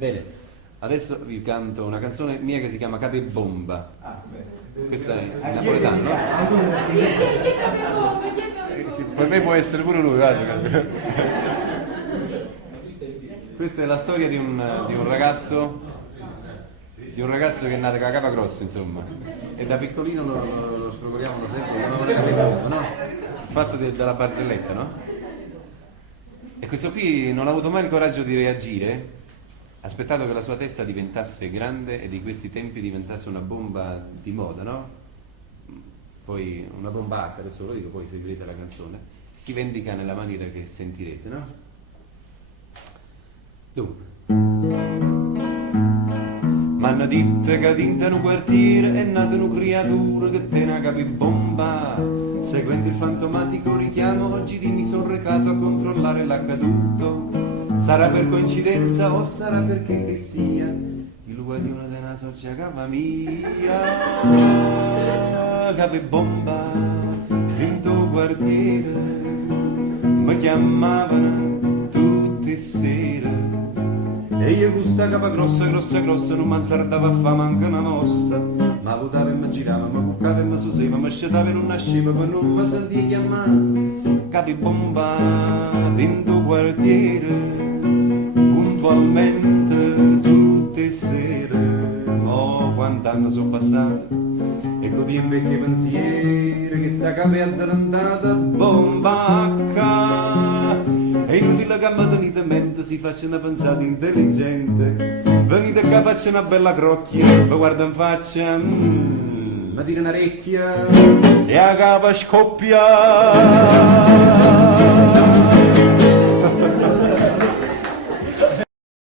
Bene, adesso vi canto una canzone mia che si chiama Capibomba. Questa è napoletano, no? Per me può essere pure lui, guarda. Questa è la storia di un ragazzo che è nato con la capa grossa, insomma, e da piccolino lo sfragoliavano sempre, chiamavano Capibomba, no? Il fatto della barzelletta, no? E questo qui non ha avuto mai il coraggio di reagire, ha aspettato che la sua testa diventasse grande e di questi tempi diventasse una bomba di moda, no? Poi una bomba H, adesso lo dico, poi seguirete la canzone, si vendica nella maniera che sentirete, no? Dunque. M'hanno detto che dinta in un quartiere è nata una creatura che te ne capibomba. Seguendo il fantomatico richiamo oggi mi sono recato a controllare l'accaduto. Sarà per coincidenza o sarà perché che sia il guaglione della socia capa mia. Capibomba in tuo quartiere mi chiamavano tutte sere. E io questa capa grossa, grossa, grossa non mi azzardava a fa manca una mossa. Ma votava e mi girava, mi cuccava e mi suseva, mi scettava e non nasceva, poi non mi sentia chiamare. Capibomba dentro quartiere, puntualmente tutte sere. Oh, quant'anni sono passati, e così in vecchie pensieri, che sta capa è addormentata, bomba H. È inutile che ammatonitamente si faccia una pensata intelligente. Venite qua, faccia una bella crocchia, mi guarda in faccia, mi tira una orecchia e a capa scoppia.